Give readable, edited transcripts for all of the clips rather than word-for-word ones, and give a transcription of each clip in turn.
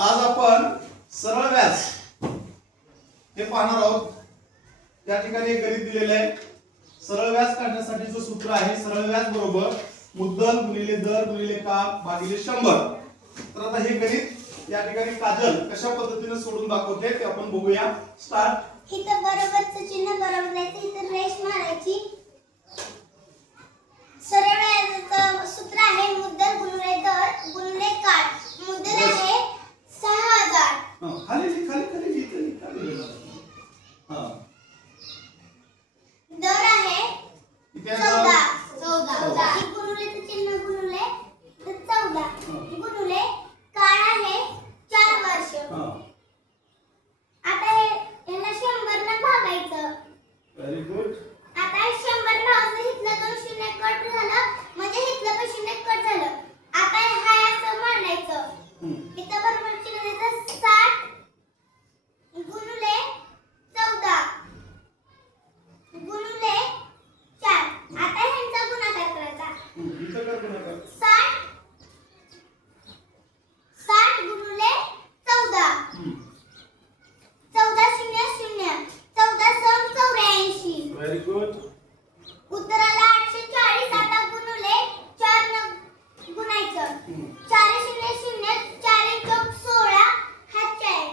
आज आपण सरळ व्यास हे पाहणार आहोत। त्या ठिकाणी एक गणित दिलेलं आहे। सरळ व्यास काढण्यासाठीचं सूत्र आहे सरळ व्यास बरोबर मुद्दल गुणिले दर गुणिले काळ भागिले 100। तर आता हे गणित या ठिकाणी काजल कशा पद्धतीने सोडून दाखवते ते आपण बघूया। स्टार्ट। इथं बरोबरचं चिन्ह बरोबर द्यायचं, इथं रेष मारायची। सरळ व्याजाचं सूत्र आहे मुद्दल गुणिले दर गुणिले काळ। मुद्दल आहे 6000। खाली खाली हां दर आहे 14 ही गुणुलेचं चिन्ह गुणुले तर 14 गुणुले काळ आहे 4 वर्ष। आता ह्याला 100 ने भागायचं। Very good. आता 100 भागलं इथलं 2 शून्य कट झालं म्हणजे इथलं पण शून्य कट झालं। आता हा असं मांडायचं। इथं बरोबर चिन्ह द्यायचं 60 गुणुले 14 गुणुले 4। आता ह्यांचा गुणाकार करायचा। इथं कर गुणाकार। 60 गुणुले 14 14 शून्य शून्य 14 सम 84। Very good. उत्तराला 840। आता गुणुले 4 न गुणायचं। 4 शून्य शून्य 4 चौक 16 हा 4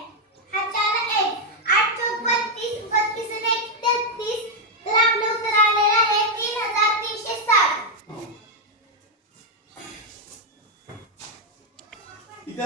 हा 4 1 8 चौक 32 32 ने 33। तर आपलं उत्तर आलेलं आहे 3360। इथे